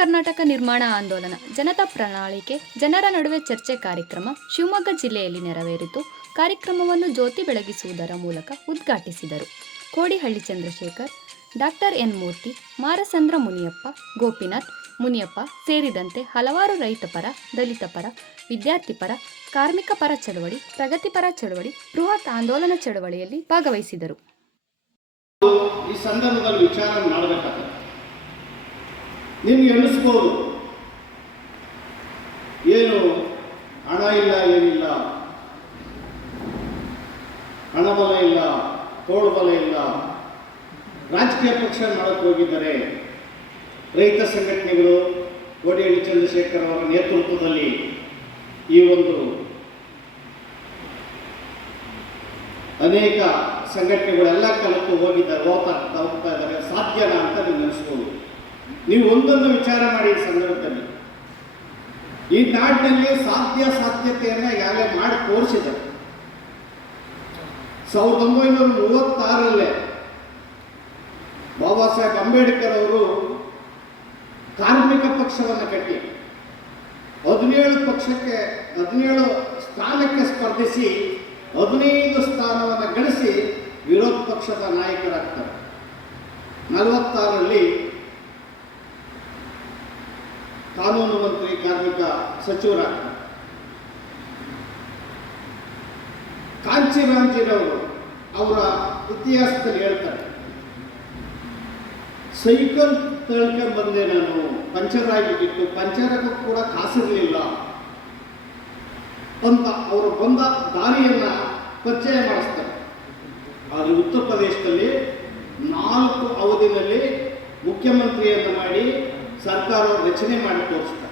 ಕರ್ನಾಟಕ ನಿರ್ಮಾಣ ಆಂದೋಲನ, ಜನತಾ ಪ್ರಣಾಳಿಕೆ, ಜನರ ನಡುವೆ ಚರ್ಚೆ ಕಾರ್ಯಕ್ರಮ ಶಿವಮೊಗ್ಗ ಜಿಲ್ಲೆಯಲ್ಲಿ ನೆರವೇರಿತು. ಕಾರ್ಯಕ್ರಮವನ್ನು ಜ್ಯೋತಿ ಬೆಳಗಿಸುವುದರ ಮೂಲಕ ಉದ್ಘಾಟಿಸಿದರು. ಕೋಡಿಹಳ್ಳಿ ಚಂದ್ರಶೇಖರ್, ಡಾಕ್ಟರ್ ಎನ್ ಮೂರ್ತಿ, ಮಾರಸಂದ್ರ ಮುನಿಯಪ್ಪ, ಗೋಪಿನಾಥ್ ಮುನಿಯಪ್ಪ ಸೇರಿದಂತೆ ಹಲವಾರು ರೈತ ಪರ, ದಲಿತ ಪರ, ವಿದ್ಯಾರ್ಥಿ ಪರ, ಕಾರ್ಮಿಕ ಪರ ಚಳವಳಿ ಪ್ರಗತಿಪರ ಚಳವಳಿ, ಬೃಹತ್ ಆಂದೋಲನ ಚಳವಳಿಯಲ್ಲಿ ಭಾಗವಹಿಸಿದರು. ಈ ಸಂದರ್ಭದಲ್ಲಿ ವಿಚಾರ ಮಾಡಬೇಕಾಗ್ತದೆ. ನಿಮ್ಗೆ ಅನಿಸ್ಬೋದು ಏನು ಹಣ ಇಲ್ಲ, ಏನಿಲ್ಲ. ಹಣಬಲ ಇಲ್ಲ, ತೋಳ್ಬಲ ಇಲ್ಲ. ರಾಜಕೀಯ ಪಕ್ಷ ಮಾಡಕ್ಕೆ ಹೋಗಿದ್ದಾರೆ. ರೈತ ಸಂಘಟನೆಗಳು, ಕೋಡಿಹಳ್ಳಿ ಚಂದ್ರಶೇಖರ್ ಅವರ ನೇತೃತ್ವದಲ್ಲಿ ಈ ಒಂದು ಅನೇಕ ಸಂಘಟನೆಗಳೆಲ್ಲ ಕಲಿತು ಹೋಗಿದ್ದಾರೆ, ಹೋಗ್ತಾ ಹೋಗ್ತಾ ಇದ್ದಾರೆ. ಸಾಧ್ಯನಾ ಅಂತ ನೀವು ನೆನೆಸ್ಬೋದು ನೀವು ಒಂದೊಂದು ವಿಚಾರ ಮಾಡಿ ಸಂದರ್ಭದಲ್ಲಿ. ಈ ನಾಡಿನಲ್ಲಿ ಸಾಧ್ಯ ಸಾಧ್ಯತೆಯನ್ನ ಯಾರೇ ಮಾಡಿ ತೋರಿಸಿದ್ದಾರೆ. ಸಾವಿರದ ಒಂಬೈನೂರ ಮೂವತ್ತಾರಲ್ಲೇ ಬಾಬಾ ಸಾಹೇಬ್ ಅಂಬೇಡ್ಕರ್ ಅವರು ಕಾರ್ಮಿಕ ಪಕ್ಷವನ್ನು ಕಟ್ಟಿ ಹದಿನೇಳು ಪಕ್ಷಕ್ಕೆ, ಹದಿನೇಳು ಸ್ಥಾನಕ್ಕೆ ಸ್ಪರ್ಧಿಸಿ ಹದಿನೈದು ಸ್ಥಾನವನ್ನು ಗಳಿಸಿ ವಿರೋಧ ಪಕ್ಷದ ನಾಯಕರಾಗ್ತಾರೆ. ನಲವತ್ತಾರರಲ್ಲಿ ಕಾನೂನು ಮಂತ್ರಿ, ಕಾರ್ಮಿಕ ಸಚಿವರಾಗ್ತಾರೆ. ಕಾಂಚಿರಾಮ್ಜಿರವರು ಅವರ ಇತಿಹಾಸದಲ್ಲಿ ಹೇಳ್ತಾರೆ, ಸೈಕಲ್ ತಳ್ಕೊಂಡು ಬಂದೆ ನಾನು ಪಂಚರ್ ಆಗಿಬಿಟ್ಟು ಪಂಚರಕ್ಕೂ ಕೂಡ ಕಾಸಿರಲಿಲ್ಲ ಅಂತ ಅವರು ಬಂದ ದಾರಿಯನ್ನ ಪರಿಚಯ ಮಾಡಿಸ್ತಾರೆ. ಆದರೆ ಉತ್ತರ ಪ್ರದೇಶದಲ್ಲಿ ನಾಲ್ಕು ಅವಧಿನಲ್ಲಿ ಮುಖ್ಯಮಂತ್ರಿಯನ್ನು ಮಾಡಿ ಸರ್ಕಾರ ರಚನೆ ಮಾಡಿ ತೋರಿಸ್ತಾರೆ.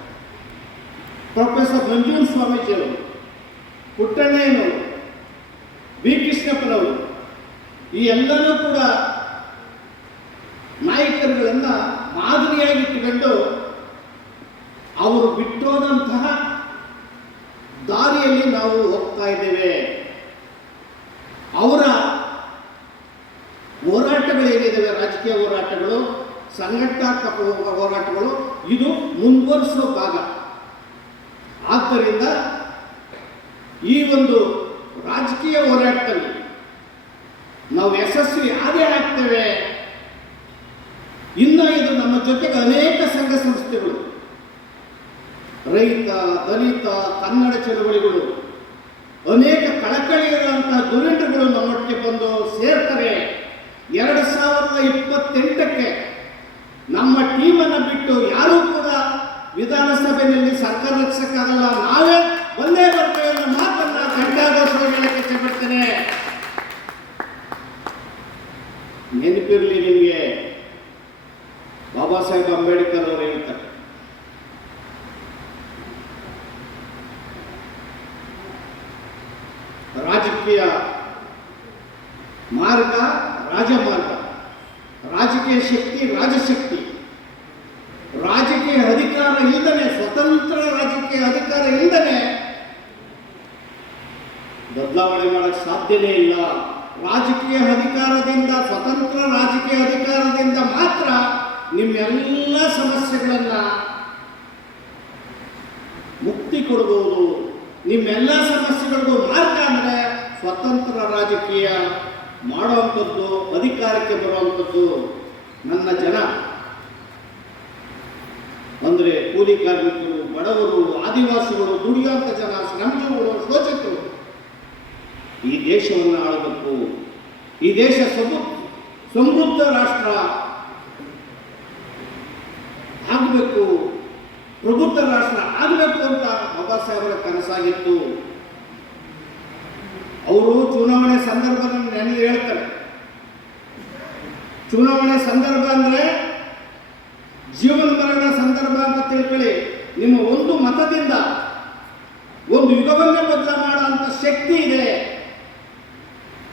ಪ್ರೊಫೆಸರ್ ಮಂಜೂರ್ ಸ್ವಾಮೀಜಿಯವರು, ಪುಟ್ಟಣ್ಣಯ್ಯನವರು ಬಿ ಕೃಷ್ಣಪ್ಪನವರು, ಈ ಎಲ್ಲರೂ ಕೂಡ ನಾಯಕರುಗಳನ್ನು ಮಾದರಿಯಾಗಿ ಇಟ್ಟುಕೊಂಡು ಅವರು ಬಿಟ್ಟೋದಂತಹ ದಾರಿಯಲ್ಲಿ ನಾವು ಹೋಗ್ತಾ ಇದ್ದೇವೆ ಅವರ ಹೋರಾಟಗಳು ಏನಿದ್ದಾವೆ ರಾಜಕೀಯ ಹೋರಾಟಗಳು ಸಂಘಟನಾತ್ಮಕ ಹೋ- ಹೋರಾಟಗಳು, ಇದು ಮುಂದುವರಿಸುವ ಭಾಗ. ಆದ್ದರಿಂದ ಈ ಒಂದು ರಾಜಕೀಯ ಹೋರಾಟದಲ್ಲಿ ನಾವು ಯಶಸ್ವಿ ಯಾರೇ ಆಗ್ತೇವೆ, ಇನ್ನು ಇದು ನಮ್ಮ ಜೊತೆಗೆ ಅನೇಕ ಸಂಘ ಸಂಸ್ಥೆಗಳು, ರೈತ, ದಲಿತ, ಕನ್ನಡ ಚಳವಳಿಗಳು, ಅನೇಕ ಕಳಕಳಿಯಿರುವಂತಹ ದುರಂಡಗಳು ನಮ್ಮೊಟ್ಟಿಗೆ ಬಂದು ಸೇರ್ತಾರೆ ಎರಡು ಸಾವಿರದ ಇಪ್ಪತ್ತೆಂಟಕ್ಕೆ ನಮ್ಮ ಟೀಮನ್ನು ಬಿಟ್ಟು ಯಾರೂ ಕೂಡ ವಿಧಾನಸಭೆಯಲ್ಲಿ ಸರ್ಕಾರ ರಚಿಸಕ್ಕಾಗಲ್ಲ ನಾವೇ ಒಂದೇ ಬರ್ತೇವೆ ಅನ್ನೋ ಮಾತನ್ನ ಗಂಟಾಘೋಷವಾಗಿ ಹೇಳಕ್ಕೆ ಇಷ್ಟಪಡ್ತೇನೆ ನೆನಪಿರಲಿ ನಿಮಗೆ, ಬಾಬಾ ಸಾಹೇಬ್ ಅಂಬೇಡ್ಕರ್ ಅವರು ಹೇಳ್ತಾರೆ. ರಾಜಕೀಯ ಮಾರ್ಗ, ರಾಜಮಾರ್ಗ. ರಾಜಕೀಯ ಶಕ್ತಿ, ರಾಜಶಕ್ತಿ. ರಾಜಕೀಯ ಅಧಿಕಾರ ಇಲ್ಲದೆ ರಾಜಕೀಯ ಅಧಿಕಾರ ಇಲ್ಲದೆ ಬದಲಾವಣೆ ಮಾಡಕ್ ಸಾಧ್ಯನೇ ಇಲ್ಲ. ರಾಜಕೀಯ ಅಧಿಕಾರದಿಂದ, ಸ್ವತಂತ್ರ ರಾಜಕೀಯ ಅಧಿಕಾರದಿಂದ ಮಾತ್ರ ನಿಮ್ಮೆಲ್ಲ ಸಮಸ್ಯೆಗಳನ್ನ ಮುಕ್ತಿ ಕೊಡಬಹುದು ನಿಮ್ಮೆಲ್ಲ ಸಮಸ್ಯೆಗಳಿಗೂ ಮಾರ್ಗ ಅಂದ್ರೆ ಸ್ವತಂತ್ರ ರಾಜಕೀಯ ಮಾಡುವಂಥದ್ದು, ಅಧಿಕಾರಕ್ಕೆ ಬರುವಂಥದ್ದು ನನ್ನ ಜನ. ಅಂದರೆ ಕೂಲಿ ಕಾರ್ಮಿಕರು ಬಡವರು, ಆದಿವಾಸಿಗಳು ದುಡಿಯುವಂಥ ಜನ ಶ್ರಮಜೀವಿಗಳು ಶೋಚಕರು ಈ ದೇಶವನ್ನು ಆಳಬೇಕು. ಈ ದೇಶ ಸಮೃದ್ಧ ಸಮೃದ್ಧ ರಾಷ್ಟ್ರ ಆಗಬೇಕು. ಪ್ರಬುದ್ಧ ರಾಷ್ಟ್ರ ಆಗಬೇಕು ಅಂತ ಬಾಬಾ ಸಾಹೇಬರ ಕನಸಾಗಿತ್ತು. ಅವರು ಚುನಾವಣೆ ಸಂದರ್ಭದಲ್ಲಿ ನನಗೆ ಹೇಳ್ತಾರೆ. ಚುನಾವಣೆ ಸಂದರ್ಭ ಅಂದ್ರೆ ಜೀವನ ಮರಣ ಸಂದರ್ಭ ಅಂತ ತಿಳ್ಕೊಳ್ಳಿ. ನಿಮ್ಮ ಒಂದು ಮತದಿಂದ ಒಂದು ಯುಗವನ್ನೇ ಬದಲ ಮಾಡುವಂತ ಶಕ್ತಿ ಇದೆ.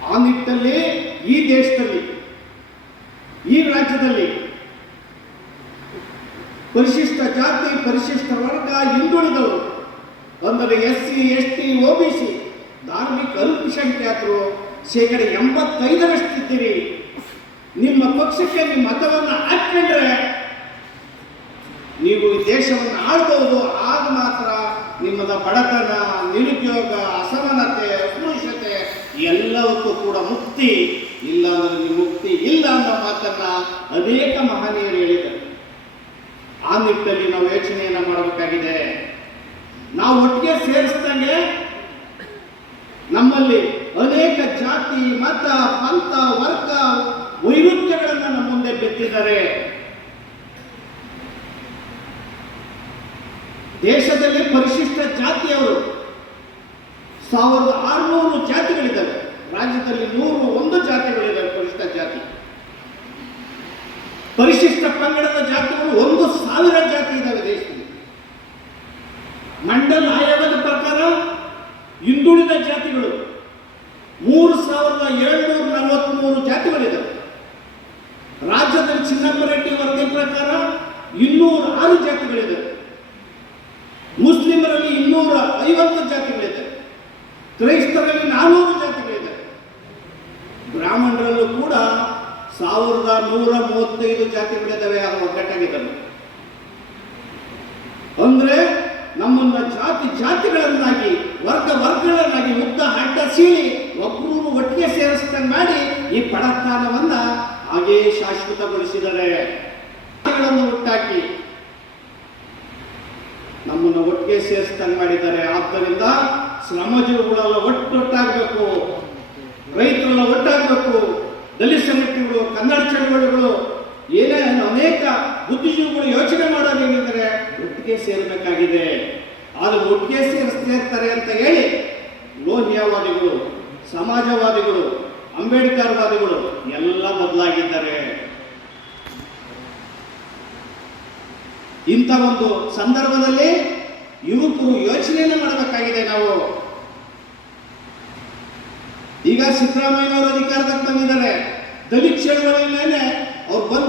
ಆ ನಿಟ್ಟಲ್ಲಿ ಈ ದೇಶದಲ್ಲಿ, ಈ ರಾಜ್ಯದಲ್ಲಿ ಪರಿಶಿಷ್ಟ ಜಾತಿ, ಪರಿಶಿಷ್ಟ ವರ್ಗ ಹಿಂದುಳಿದವರು ಅಂದರೆ S C S T O B C ಧಾರ್ಮಿಕ ಅಲ್ಪಸಂಖ್ಯಾತರು, ಶೇಕಡ ಎಂಬತ್ತೈದರಷ್ಟಿದ್ದೀರಿ. ನಿಮ್ಮ ಪಕ್ಷಕ್ಕೆ ನಿಮ್ಮ ಮತವನ್ನು ಹಾಕೊಂಡ್ರೆ ನೀವು ದೇಶವನ್ನು ಆಳ್ಬಹುದು, ಆಗ ಮಾತ್ರ ನಿಮ್ಮದ ಬಡತನ, ನಿರುದ್ಯೋಗ, ಅಸಮಾನತೆ ಅಸ್ಪೃಶ್ಯತೆ ಎಲ್ಲವಕ್ಕೂ ಕೂಡ ಮುಕ್ತಿ ಇಲ್ಲ ಅಂದ್ರೆ ಮುಕ್ತಿ ಇಲ್ಲ ಅನ್ನೋ ಮಾತನ್ನ ಅನೇಕ ಮಹನೀಯರು ಹೇಳಿದ್ದಾರೆ. ಆ ನಿಟ್ಟಿನಲ್ಲಿ ನಾವು ಯೋಚನೆಯನ್ನ ಮಾಡಬೇಕಾಗಿದೆ. ನಾವು ಒಟ್ಟಿಗೆ ಸೇರಿಸಿದಂಗೆ ನಮ್ಮಲ್ಲಿ ಅನೇಕ ಜಾತಿ, ಮತ, ಪಂಥ, ವರ್ಗ ವೈರುಧ್ಯಗಳನ್ನು ನಮ್ಮ ಮುಂದೆ ಬೆತ್ತಿದ್ದಾರೆ. ದೇಶದಲ್ಲಿ ಪರಿಶಿಷ್ಟ ಜಾತಿಯವರು ಸಾವಿರದ ಆರುನೂರು ಜಾತಿಗಳಿದ್ದಾವೆ. ರಾಜ್ಯದಲ್ಲಿ ನೂರು ಒಂದು ಜಾತಿಗಳಿದ್ದಾವೆ ಪರಿಶಿಷ್ಟ ಜಾತಿ. ಪರಿಶಿಷ್ಟ ಪಂಗಡದ ಜಾತಿಗಳು ಒಂದು ಸಾವಿರ ಜಾತಿ ಇದ್ದಾವೆ ದೇಶದಲ್ಲಿ. ಮಂಡಲ್ ಆಯೋಗದ ಪ್ರಕಾರ ಹಿಂದುಳಿದ ಜಾತಿಗಳು ಮೂರು ಸಾವಿರದ ಏಳ್ನೂರ ನಲವತ್ಮೂರು ಜಾತಿಗಳಿದ್ದಾವೆ. ಸಾವಿರದ ನೂರ ಮೂವತ್ತೈದು ಜಾತಿಗಳಿದ್ದಾವೆ ಅದು ಒಗ್ಗಟ್ಟಾಗಿದ್ದಾನೆ ಅಂದ್ರೆ ನಮ್ಮನ್ನ ಜಾತಿ ಜಾತಿಗಳನ್ನಾಗಿ, ವರ್ಗ ವರ್ಗಗಳನ್ನಾಗಿ ಮುಕ್ತ ಅಡ್ಡ ಸೀಳಿ ಒಬ್ಬರು ಒಟ್ಟಿಗೆ ಸೇರಿಸ್ದಂಗೆ ಮಾಡಿ ಈ ಬಡತನವನ್ನ ಹಾಗೇ ಶಾಶ್ವತಗೊಳಿಸಿದರೆ. ಹುಟ್ಟಾಕಿ ನಮ್ಮನ್ನು ಒಟ್ಟಿಗೆ ಸೇರಿಸ್ದಂಗೆ ಮಾಡಿದ್ದಾರೆ ಆದ್ದರಿಂದ ಶ್ರಮಜೀವಿಗಳೆಲ್ಲ ಒಟ್ಟೊಟ್ಟಾಗಬೇಕು ರೈತರೆಲ್ಲ ಒಟ್ಟಾಗಬೇಕು ದಲಿತ ಸಂಘಟನೆಗಳು ಕನ್ನಡ ಚಳವಳಿಗಳು ಏನೇ ಅನೇಕ ಬುದ್ಧಿಜೀವಿಗಳು ಯೋಚನೆ ಮಾಡೋದೇನೆಂದರೆ ಒಟ್ಟಿಗೆ ಸೇರಬೇಕಾಗಿದೆ. ಆದ್ರೆ ಒಟ್ಟಿಗೆ ಸೇರಿಸ್ತಿರ್ತಾರೆ ಅಂತ ಹೇಳಿ ಲೋಹಿಯಾವಾದಿಗಳು, ಸಮಾಜವಾದಿಗಳು, ಅಂಬೇಡ್ಕರ್ವಾದಿಗಳು ಎಲ್ಲ ಬದಲಾಗಿದ್ದಾರೆ. ಇಂಥ ಒಂದು ಸಂದರ್ಭದಲ್ಲಿ ಯುವಕರು ಯೋಚನೆಯನ್ನು ಮಾಡಬೇಕಾಗಿದೆ ನಾವು. ಈಗ ಸಿದ್ದರಾಮಯ್ಯನವರು ಅಧಿಕಾರಕ್ಕೆ ಬಂದಿದ್ದಾರೆ. ದಲಿತ ಕ್ಷೇತ್ರಗಳಲ್ಲೇನೆ ಅವ್ರು ಬಂದ್ರಂದ್ರೆ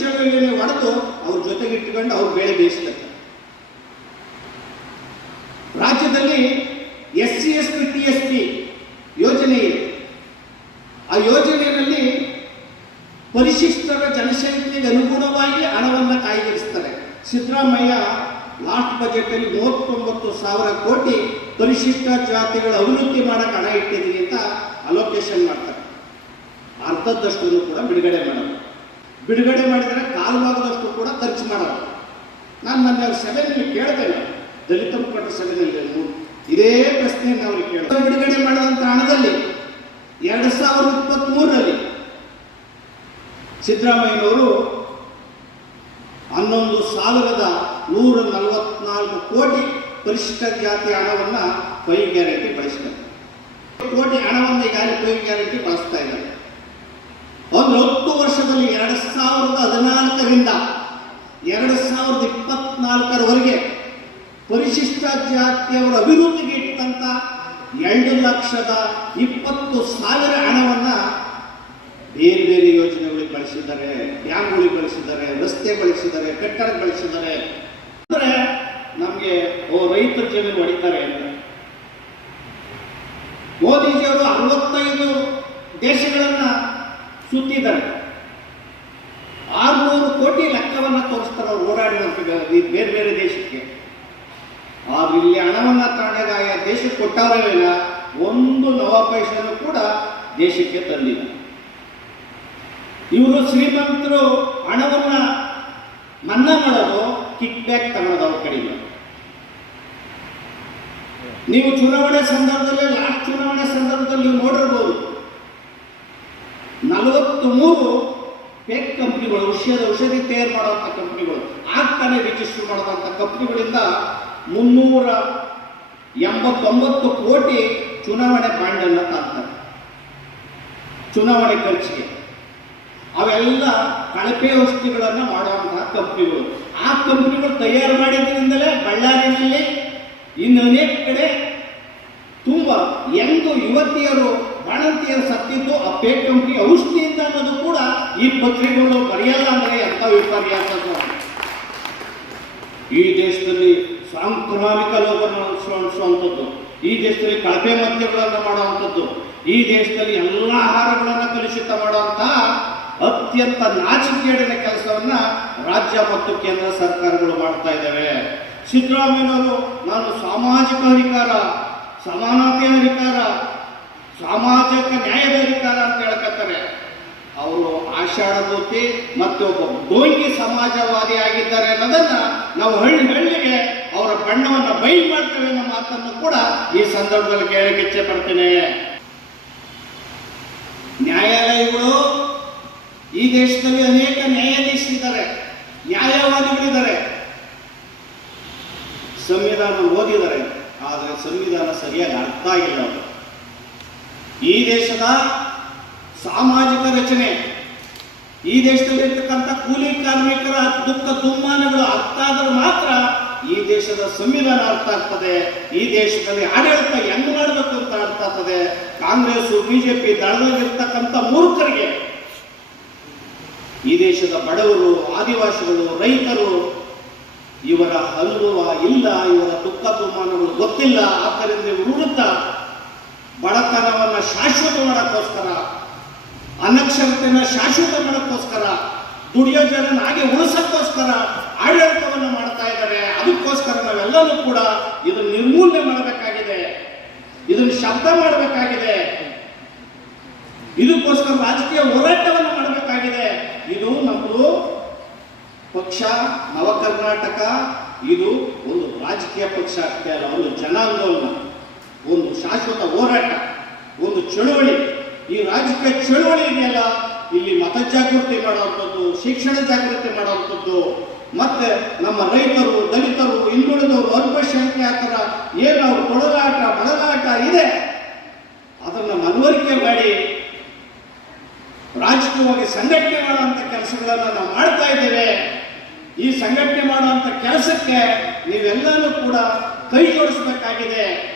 ಚಳವಳಿಯನ್ನೇ ಹೊಡೆದು ಅವ್ರ ಜೊತೆಗೆ ಇಟ್ಕೊಂಡು ಅವ್ರು ಬೇಳೆ ಬೇಯಿಸ್ತಾರೆ. ರಾಜ್ಯದಲ್ಲಿ S C, S P, T S P ಯೋಜನೆ ಇದೆ. ಆ ಯೋಜನೆಯಲ್ಲಿ ಪರಿಶಿಷ್ಟರ ಜನಸಂಖ್ಯೆಗೆ ಅನುಗುಣವಾಗಿ ಹಣವನ್ನು ಕಾಯ್ದಿರಿಸ್ತಾರೆ. ಸಿದ್ದರಾಮಯ್ಯ ಲಾಸ್ಟ್ ಬಜೆಟ್ ಅಲ್ಲಿ ಮೂವತ್ತೊಂಬತ್ತು ಸಾವಿರ ಕೋಟಿ ಪರಿಶಿಷ್ಟ ಜಾತಿಗಳ ಅಭಿವೃದ್ಧಿ ಮಾಡಕ್ಕೆ ಹಣ ಇಟ್ಟಿದ್ದೀನಿ ಅಂತ ಅಲೋಕೇಶನ್ ಮಾಡ್ತಾರೆ. ಅರ್ಧದಷ್ಟು ಕೂಡ ಬಿಡುಗಡೆ ಮಾಡೋದು. ಬಿಡುಗಡೆ ಮಾಡಿದರೆ ಕಾಲು ಭಾಗದಷ್ಟು ಕೂಡ ಖರ್ಚು ಮಾಡಲ್ಲ. ನಾನು ನನ್ನ ಸಭೆಯಲ್ಲಿ ಕೇಳ್ತೇನೆ. ದಲಿತ ಮುಖಂಡ ಸಭೆಯಲ್ಲಿ ಇದೇ ಪ್ರಶ್ನೆಯನ್ನು ಅವರು ಕೇಳ ಬಿಡುಗಡೆ ಮಾಡಿದಂಥ ಹಣದಲ್ಲಿ ಎರಡು ಸಾವಿರದ ಇಪ್ಪತ್ತ್ ಮೂರರಲ್ಲಿ ಸಿದ್ದರಾಮಯ್ಯನವರು ಹನ್ನೊಂದು ಸಾವಿರದ ನೂರ ನಲವತ್ನಾಲ್ಕು ಕೋಟಿ ಪರಿಶಿಷ್ಟ ಜಾತಿ ಹಣವನ್ನ ಪೈ ಗ್ಯಾರಂಟಿ ಬಳಸ್ತಾರೆ. ಕೋಟಿ ಹಣವನ್ನು ಈಗಾಗಲೇ ಪೈ ಗ್ಯಾರಂಟಿ ಬಳಸ್ತಾ ಇದ್ದಾರೆ. ಒಂದು ಹತ್ತು ವರ್ಷದಲ್ಲಿ ಎರಡು ಸಾವಿರದ ಹದಿನಾಲ್ಕರಿಂದ ಎರಡು ಸಾವಿರದ ಇಪ್ಪತ್ನಾಲ್ಕರವರೆಗೆ ಪರಿಶಿಷ್ಟ ಜಾತಿಯವರ ಅಭಿವೃದ್ಧಿಗೆ ಇಟ್ಟಂತ ಎರಡು ಲಕ್ಷದ ಇಪ್ಪತ್ತು ಸಾವಿರ ಹಣವನ್ನ ಬೇರೆ ಬೇರೆ ಯೋಜನೆಗಳಿಗೆ ಬಳಸಿದ್ದಾರೆ ಡ್ಯಾಮ್ಗಳಿಗೆ ಬಳಸಿದ್ದಾರೆ ರಸ್ತೆ ಬಳಸಿದ್ದಾರೆ ಕಟ್ಟಡ ಬಳಸಿದ್ದಾರೆ ಅಂದ್ರೆ ನಮಗೆ ಓ, ರೈತರ ಜಮೀನು ಹೊಡಿತಾರೆ ಅಂತ ಮೋದಿಜಿಯವರು ಅರವತ್ತೈದು ದೇಶಗಳನ್ನ ಸುತ್ತಿದ್ದಾರೆ. ಆರುನೂರು ಕೋಟಿ ಲೆಕ್ಕವನ್ನು ತೋರಿಸ್ತಾರೆ ಅವ್ರು ಬೇರೆ ಬೇರೆ ದೇಶಕ್ಕೆ. ಆದ್ರೆ ಇಲ್ಲಿ ಹಣವನ್ನ ತಗೊಂಡಾಗ ಆಯಾ ದೇಶಕ್ಕೆ ಕೊಟ್ಟಾರಲಿಲ್ಲ ಒಂದು ನವ ಕೂಡ ದೇಶಕ್ಕೆ ತಂದಿಲ್ಲ. ಇವರು ಶ್ರೀಮಂತರು ಹಣವನ್ನ ಮನ್ನಾ ಮಾಡೋದು ಕಿಕ್ ಬ್ಯಾಕ್ ತಗೊಳ್ಳೋದು ಅವ್ರ ಕಡೆಗೆ ನೀವು ಚುನಾವಣೆ ಸಂದರ್ಭದಲ್ಲಿ, ಲಾಸ್ಟ್ ಚುನಾವಣೆ ಸಂದರ್ಭದಲ್ಲಿ ನೀವು ನೋಡಿರ್ಬೋದು. ನಲವತ್ತು ಮೂರು ಫೇಕ್ ಕಂಪ್ನಿಗಳು ಔಷಧ, ಔಷಧಿ ತಯಾರು ಮಾಡುವಂಥ ಕಂಪ್ನಿಗಳು ಆಗ್ತಾನೆ ರಿಜಿಸ್ಟರ್ ಮಾಡುವಂಥ ಕಂಪ್ನಿಗಳಿಂದ ಮುನ್ನೂರ ಎಂಬತ್ತೊಂಬತ್ತು ಕೋಟಿ ಚುನಾವಣೆ ಬಾಂಡನ್ನು ತಾಕ್ತಾರೆ ಚುನಾವಣೆ ಖರ್ಚಿಗೆ. ಅವೆಲ್ಲ ಕಳಪೆ ಔಷಧಿಗಳನ್ನು ಮಾಡುವಂತಹ ಕಂಪ್ನಿಗಳು ಆ ಕಂಪ್ನಿಗಳು ತಯಾರು ಮಾಡಿದ್ರಿಂದಲೇ ಬಳ್ಳಾರಿನಲ್ಲಿ ಇನ್ನು ಅನೇಕ ಕಡೆ ತುಂಬ ಎಂದು ಯುವತಿಯರು ಬಾಣಂತಿಯರು ಸತ್ತಿದ್ದು ಆ ಪೇಟ್ ಕಂಪ್ನಿ ಔಷಧಿಯಿಂದ ಅನ್ನೋದು ಕೂಡ ಈ ಪತ್ರಿಕೆಗಳು ಬರೆಯಲ್ಲ ಅಂದರೆ ಎಂಥ ವಿಪರ್ಯಾಸ. ಈ ದೇಶದಲ್ಲಿ ಸಾಂಕ್ರಾಮಿಕ ರೋಗವನ್ನು ಅನುಸರಿಸುವಂಥದ್ದು, ಈ ದೇಶದಲ್ಲಿ ಕಳಪೆ ಮದ್ಯಗಳನ್ನು ಮಾಡುವಂಥದ್ದು, ಈ ದೇಶದಲ್ಲಿ ಎಲ್ಲ ಆಹಾರಗಳನ್ನು ಕಲುಷಿತ ಮಾಡುವಂತಹ ಅತ್ಯಂತ ನಾಚಿಕೇಡಿನ ಕೆಲಸವನ್ನ ರಾಜ್ಯ ಮತ್ತು ಕೇಂದ್ರ ಸರ್ಕಾರಗಳು ಮಾಡ್ತಾ ಇದ್ದಾವೆ ಸಿದ್ದರಾಮಯ್ಯನವರು, ನಾನು ಸಾಮಾಜಿಕ ಅಧಿಕಾರ, ಸಮಾನತೆಯ ಅಧಿಕಾರ ಸಾಮಾಜಿಕ ನ್ಯಾಯ ಬೇಕಾರ ಅಂತ ಹೇಳ್ಕತ್ತಾರೆ. ಅವರು ಆಷಾಢದೂತಿ ಮತ್ತು ಒಬ್ಬ ಗೋಂಗಿ ಸಮಾಜವಾದಿ ಆಗಿದ್ದಾರೆ ಅನ್ನೋದನ್ನ ನಾವು ಹಳ್ಳಿ ಹಳ್ಳಿಗೆ ಅವರ ಬಣ್ಣವನ್ನು ಬೈ ಮಾಡ್ತೇವೆ ಅನ್ನೋ ಮಾತನ್ನು ಕೂಡ ಈ ಸಂದರ್ಭದಲ್ಲಿ ಕೇಳಕ್ಕೆ ಇಚ್ಛೆ ಪಡ್ತೇನೆ. ನ್ಯಾಯಾಲಯಗಳು ಈ ದೇಶದಲ್ಲಿ ಅನೇಕ ನ್ಯಾಯಾಧೀಶರಿದ್ದಾರೆ, ನ್ಯಾಯವಾದಿಗಳಿದ್ದಾರೆ. ಸಂವಿಧಾನ ಓದಿದ್ದಾರೆ, ಆದರೆ ಸಂವಿಧಾನ ಸರಿಯಾಗಿ ಅರ್ಥ ಆಗಿಲ್ಲ ಅವರು. ಈ ದೇಶದ ಸಾಮಾಜಿಕ ರಚನೆ, ಈ ದೇಶದಲ್ಲಿರ್ತಕ್ಕಂಥ ಕೂಲಿ ಕಾರ್ಮಿಕರ ದುಃಖ ದುಮ್ಮಾನಗಳು ಅರ್ಥ ಆದ್ರೆ ಮಾತ್ರ ಈ ದೇಶದ ಸಂವಿಧಾನ ಅರ್ಥ ಆಗ್ತದೆ. ಈ ದೇಶದಲ್ಲಿ ಆಡಳಿತ ಹೆಂಗ್ ಮಾಡಬೇಕು ಅಂತ ಅರ್ಥ ಆಗ್ತದೆ. ಕಾಂಗ್ರೆಸ್ ಬಿಜೆಪಿ ದಳದಲ್ಲಿರ್ತಕ್ಕಂಥ ಮೂರ್ಖರಿಗೆ ಈ ದೇಶದ ಬಡವರು, ಆದಿವಾಸಿಗಳು, ರೈತರು ಇವರ ಅನುಭವ ಇಲ್ಲ, ಇವರ ದುಃಖ ದುಮ್ಮಾನಗಳು ಗೊತ್ತಿಲ್ಲ. ಆದ್ದರಿಂದ ಇವರು ವಿರುದ್ಧ ಬಡತನವನ್ನ ಶಾಶ್ವತ ಮಾಡೋಕ್ಕೋಸ್ಕರ, ಅನಕ್ಷರತೆಯನ್ನ ಶಾಶ್ವತ ಮಾಡೋಕ್ಕೋಸ್ಕರ ದುಡಿಯೋ ಜನನ ಹಾಗೆ ಉಳಿಸೋಕ್ಕೋಸ್ಕರ ಆಡಳಿತವನ್ನು ಮಾಡ್ತಾ ಇದ್ದಾರೆ. ಅದಕ್ಕೋಸ್ಕರ ನಾವೆಲ್ಲರೂ ಕೂಡ ಇದನ್ನು ನಿರ್ಮೂಲನೆ ಮಾಡಬೇಕಾಗಿದೆ. ಇದನ್ನು ಶಬ್ದ ಮಾಡಬೇಕಾಗಿದೆ. ಇದಕ್ಕೋಸ್ಕರ ರಾಜಕೀಯ ಹೋರಾಟವನ್ನು ಮಾಡಬೇಕಾಗಿದೆ. ಇದು ನಮ್ಮದು ಪಕ್ಷ, ನವಕರ್ನಾಟಕ. ಇದು ಒಂದು ರಾಜಕೀಯ ಪಕ್ಷ ಅಷ್ಟೇ ಅಲ್ಲ, ಒಂದು ಜನಾಂದೋಲನ. ಒಂದು ಶಾಶ್ವತ ಹೋರಾಟ, ಒಂದು ಚಳುವಳಿ. ಈ ರಾಜಕೀಯ ಚಳುವಳಿ ಇದೆಯಲ್ಲ? ಇಲ್ಲಿ ಮತ ಜಾಗೃತಿ ಮಾಡುವಂಥದ್ದು, ಶಿಕ್ಷಣ ಜಾಗೃತಿ ಮಾಡುವಂಥದ್ದು. ಮತ್ತೆ ನಮ್ಮ ರೈತರು, ದಲಿತರು, ಹಿಂದುಳಿದವರು, ಅಲ್ಪಸಂಖ್ಯಾತರ ಏನು ನಾವು ತೊಡಲಾಟ ಬಳಲಾಟ ಇದೆ. ಅದನ್ನು ಮನವರಿಕೆ ಮಾಡಿ, ರಾಜಕೀಯವಾಗಿ ಸಂಘಟನೆ ಮಾಡುವಂಥ ಕೆಲಸಗಳನ್ನು ನಾವು ಮಾಡ್ತಾ ಇದ್ದೇವೆ. ಈ ಸಂಘಟನೆ ಮಾಡುವಂಥ ಕೆಲಸಕ್ಕೆ ನೀವೆಲ್ಲರೂ ಕೂಡ ಕೈ ಜೋಡಿಸಬೇಕಾಗಿದೆ.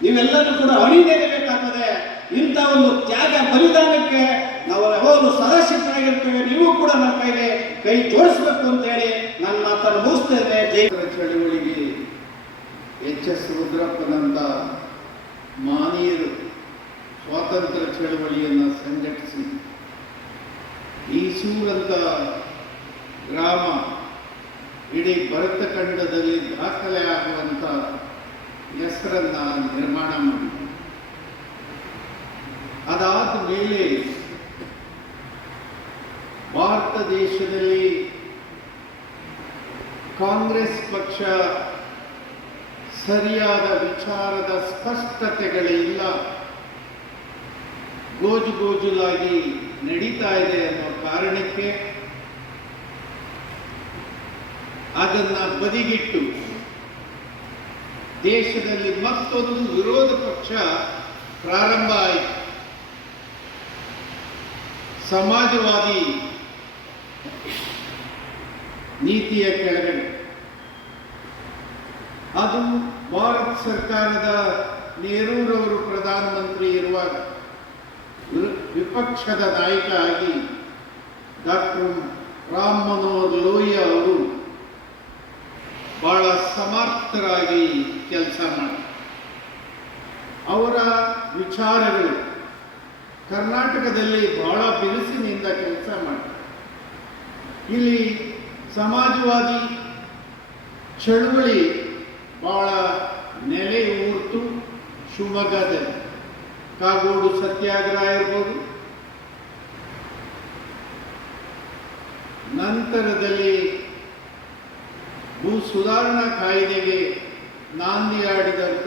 ನೀವೆಲ್ಲರೂ ಕೂಡ ಅಣಿನೇರಬೇಕಾಗ್ತದೆ ಇಂಥ ಒಂದು ತ್ಯಾಗ ಬಲಿದಾನಕ್ಕೆ ನಾವು ಯಾವಾಗಲೂ ಸದಾಶಕ್ತರಾಗಿರ್ತೇವೆ ನೀವು ಕೂಡ ನನ್ನ ಕೈಗೆ ಕೈ ತೋರಿಸ್ಬೇಕು ಅಂತ ಹೇಳಿ ನನ್ನ ಮಾತನ್ನು ಮುಗಿಸ್ತೇನೆ. ಜೈ ಚಳುವಳಿಗೆ ಎಚ್ ಎಸ್ ರುದ್ರಪ್ಪನಂತ ಮಾನೀಯರು ಸ್ವಾತಂತ್ರ್ಯ ಚಳವಳಿಯನ್ನು ಸಂಘಟಿಸಿ ಈಸೂರಂತ ಗ್ರಾಮ ಇಡೀ ಭರತ ಖಂಡದಲ್ಲಿ ದಾಖಲೆ ಆಗುವಂಥ ಹೆಸರನ್ನ ನಿರ್ಮಾಣ ಮಾಡಿದರು ಅದಾದ ಮೇಲೆ ಭಾರತ ದೇಶದಲ್ಲಿ ಕಾಂಗ್ರೆಸ್ ಪಕ್ಷ ಸರಿಯಾದ ವಿಚಾರದ ಸ್ಪಷ್ಟತೆಗಳಿಲ್ಲ ಗೋಜು ಗೋಜುಲಾಗಿ ನಡೀತಾ ಇದೆ ಅನ್ನೋ ಕಾರಣಕ್ಕೆ ಅದನ್ನ ಬದಿಗಿಟ್ಟು ದೇಶದಲ್ಲಿ ಮತ್ತೊಂದು ವಿರೋಧ ಪಕ್ಷ ಪ್ರಾರಂಭ ಆಯಿತು. ಸಮಾಜವಾದಿ ನೀತಿಯ ಕೆಳಗಡೆ. ಅದು ಭಾರತ ಸರ್ಕಾರದ ನೆಹರೂರವರು ಪ್ರಧಾನಮಂತ್ರಿ ಇರುವಾಗ ವಿಪಕ್ಷದ ನಾಯಕ ಆಗಿ ಡಾಕ್ಟರ್ ರಾಮ್ ಮನೋಹರ್ ಲೋಹಿಯ ಅವರು ಬಹಳ ಸಮರ್ಥರಾಗಿ ಕೆಲಸ ಮಾಡಿ. ಅವರ ವಿಚಾರಗಳು ಕರ್ನಾಟಕದಲ್ಲಿ ಬಹಳ ಬಿರುಸಿನಿಂದ ಕೆಲಸ ಮಾಡ್ತಾರೆ ಇಲ್ಲಿ ಸಮಾಜವಾದಿ ಚಳುವಳಿ ಬಹಳ ನೆಲೆ ಊರ್ತು ಶಿವಮೊಗ್ಗದಲ್ಲಿ. ಕಾಗೋಡು ಸತ್ಯಾಗ್ರಹ ಇರ್ಬೋದು. ನಂತರದಲ್ಲಿ ಭೂ ಸುಧಾರಣಾ ಕಾಯ್ದೆಗೆ ನಾಂದಿ ಆಡಿದಂಥ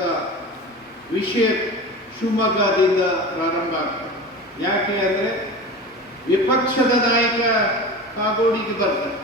ವಿಷಯ ಶಿವಮೊಗ್ಗದಿಂದ ಪ್ರಾರಂಭ ಆಗ್ತದೆ. ಯಾಕೆ ಅಂದರೆ ವಿಪಕ್ಷದ ನಾಯಕ ಕಾಗೋಡಿಗೆ ಬರ್ತಾರೆ.